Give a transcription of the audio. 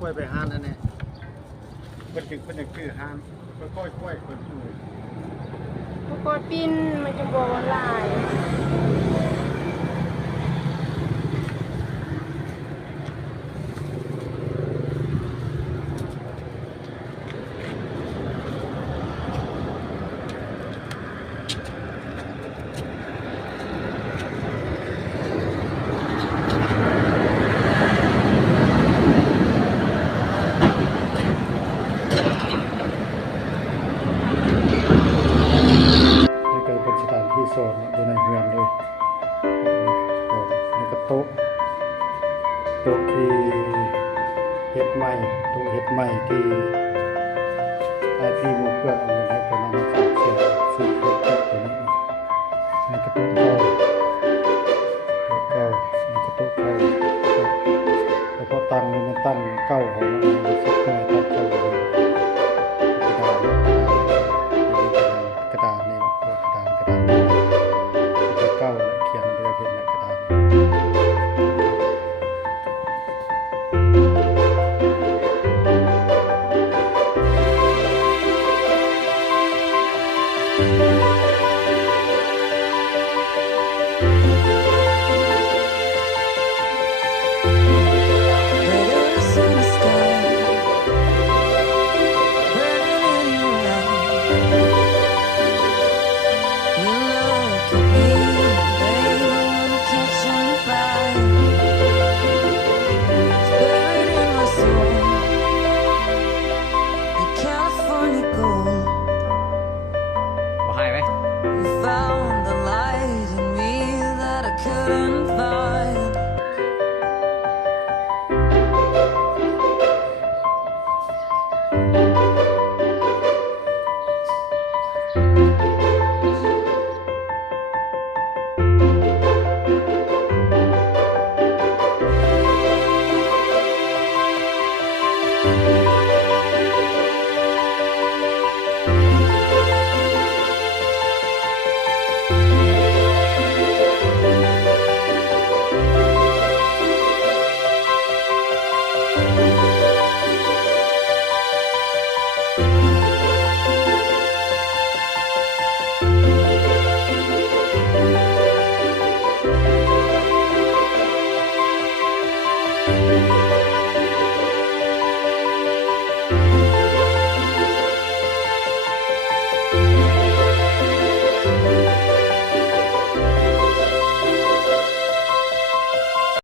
กล้วยไปหานอันนี้เป็นจึงเป็นคือหานค่อยๆกล้วยคนอยู่มันก็ปิ้นมันจะบ่ลายที่สอนอยู่ในเรือนเลยนี่ก็โต๊ะที่เฮ็ดใหม่โต๊ะเฮ็ดใหม่ที่ไอพีหมู่เพื่อนเอาเงินให้เป็นนักศึกษา